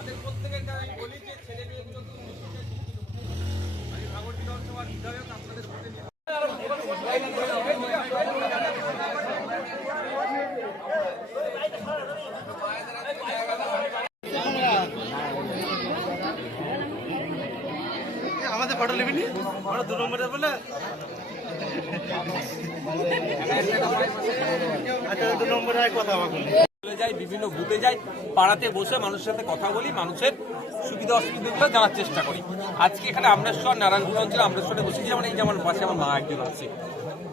তাদের প্রত্যেকের আমি বলি যে ছেলে মেয়েগুলো তো আমি ভাঙড় বিধানসভার বিধায়ক আপনাদের ভোটে নিয়ে আমাদের ফটো নেবি নি আমরা 2 নম্বরে বলে আচ্ছা 2 নম্বরে কথা চলে যাই, বিভিন্ন বুথে যাই, পাড়াতে বসে মানুষের সাথে কথা বলি, মানুষের সুবিধা অসুবিধাগুলো জানার চেষ্টা করি। আজকে এখানে আমরেশ্বর নারায়ণপুর অঞ্চলে আমরেশ্বরে বসেছি, যেমন এই যেমন পাশে আমার মা একজন আছে,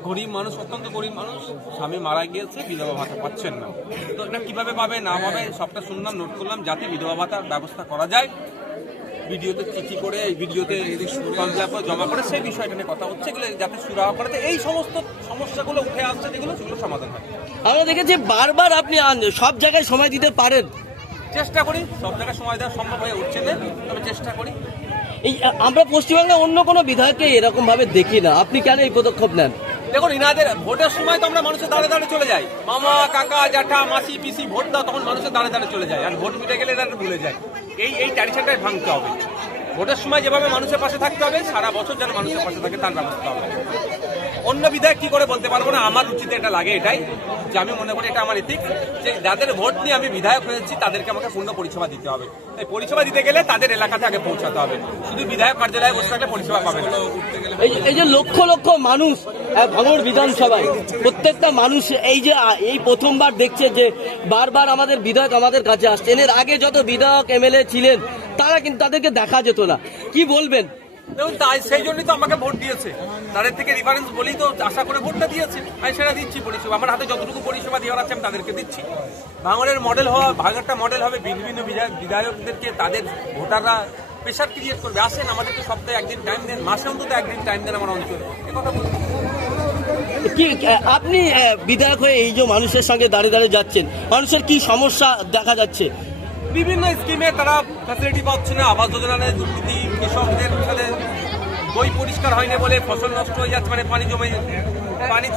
গরিব মানুষ, অত্যন্ত গরিব মানুষ, স্বামী মারা গিয়েছে, বিধবা ভাতা পাচ্ছেন না। তো এটা কীভাবে পাবে না পাবে সবটা শুনলাম, নোট করলাম, যাতে বিধবা ভাতার ব্যবস্থা করা যায়। ভিডিওতে চিঠি করে, এই ভিডিওতে জমা করে সেই বিষয়টা নিয়ে কথা হচ্ছে, এগুলো যাতে সুরাহা করা যায়, এই সমস্ত সমস্যাগুলো উঠে আসছে যেগুলো সেগুলো সমাধান হয়। আমরা দেখেছি বারবার আপনি সব জায়গায় সময় দিতে পারেন, চেষ্টা করি, সব জায়গায় সময় দেওয়া সম্ভব হয়ে উঠছে না, তবে চেষ্টা করি। এই আমরা পশ্চিমবঙ্গে অন্য কোনো বিধায়ককে এরকম ভাবে দেখি না, আপনি কেন এই পদক্ষেপ নেন? দেখুন, ইনাদের ভোটের সময় তো আমরা মানুষের দাঁড়ে দাঁড়ে চলে যাই, মামা কাকা জ্যাঠা মাসি পিসি ভোট দাও, তখন মানুষের দাঁড়ে দাঁড়ে চলে যায়, আর ভোট মিটে গেলে এরা ভুলে যায়। এই ট্র্যাডিশনটাই ভাঙতে হবে। ভোটের সময় যেভাবে মানুষের পাশে থাকতে হবে, সারা বছর যেন মানুষের পাশে থাকে তার ব্যবস্থা হবে। অন্য বিধায়ক কি করে বলতে পারবো না, আমার রুচিতে এটা লাগে এটাই, যে আমি মনে করি এটা আমার এথিক্স, যে যাদের ভোট নিয়ে আমি বিধায়ক হয়েছি তাদেরকে আমাকে পূর্ণ পরিষেবা দিতে হবে। তাই পরিষেবা দিতে গেলে তাদের এলাকাতে আগে পৌঁছাতে হবে, শুধু বিধায়ক কার্যালয়ে বসে থাকলে পরিষেবা পাবে না। এই যে লক্ষ লক্ষ মানুষ ভাঙড় বিধানসভায়, প্রত্যেকটা মানুষ এই প্রথমবার দেখছে যে বারবার আমাদের বিধায়ক আমাদের কাছে আসছেন। এর আগে যত বিধায়ক এমএলএ ছিলেন তারা কিন্তু তাদেরকে দেখা যেত না, কি বলবেন? দেখুন, তাই সেই জন্যই তো আমাকে ভোট দিয়েছে, তাদের থেকে রেফারেন্স বলেই তো আশা করে ভোটটা দিয়েছে, আমি সেটা দিচ্ছি পরিষেবা, আমার হাতে যতটুকু পরিষেবা দেওয়ার আছে আমি তাদেরকে দিচ্ছি। ভাঙড়ের মডেল হওয়া, ভাঙড়টা মডেল হবে, বিভিন্ন বিধায়কদেরকে তাদের ভোটাররা প্রেশার ক্রিয়েট করবে, আসেন আমাদেরকে সপ্তাহে একদিন টাইম দেন, মাসে অন্তত একদিন টাইম দেন আমার অঞ্চলে, এ কথা বলছি। কি আপনি বিধায়ক হয়ে এই যে মানুষের সঙ্গে দাঁড়িয়ে দাঁড়িয়ে যাচ্ছেন, মানুষের কি সমস্যা দেখা যাচ্ছে? বিভিন্ন স্কিমে তারা ফ্যাসিলিটি পাচ্ছে না, আবাস যোজনায় দুর্নীতি, কৃষকদের সাথে বই পরিষ্কার হয়নি বলে ফসল নষ্ট হয়ে যাচ্ছে, মানে পানি জমে, পানি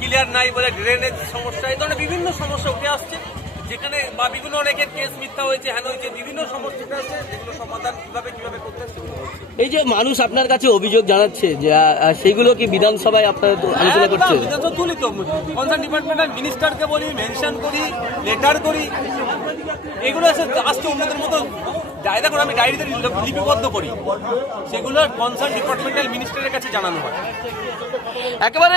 ক্লিয়ার নাই বলে ড্রেনেজ সমস্যা, এই ধরনের বিভিন্ন সমস্যা উঠে আসছে, যেখানে বা বিভিন্ন অনেকের কেস মিথ্যা হয়েছে, হ্যান হয়েছে, বিভিন্ন সমস্যা আছে, যেগুলো সমাধান কিভাবে করতে হবে সেগুলো হচ্ছে। এই যে মানুষ আপনার কাছে অভিযোগ জানাচ্ছে যে সেগুলো কি বিধানসভায় আপনারা আলোচনা করছেন? বিধানসভা তুলি তো, কনসার্ন ডিপার্টমেন্টাল মিনিস্টারকে বলি, মেনশন করি, লেটার করি, এগুলো আসছে অন্যদের মতো জায়গা করে আমি ডায়েরিতে লিপিবদ্ধ করি, সেগুলো কনসার্ন ডিপার্টমেন্টাল মিনিস্টারের কাছে জানানো হয়। একেবারে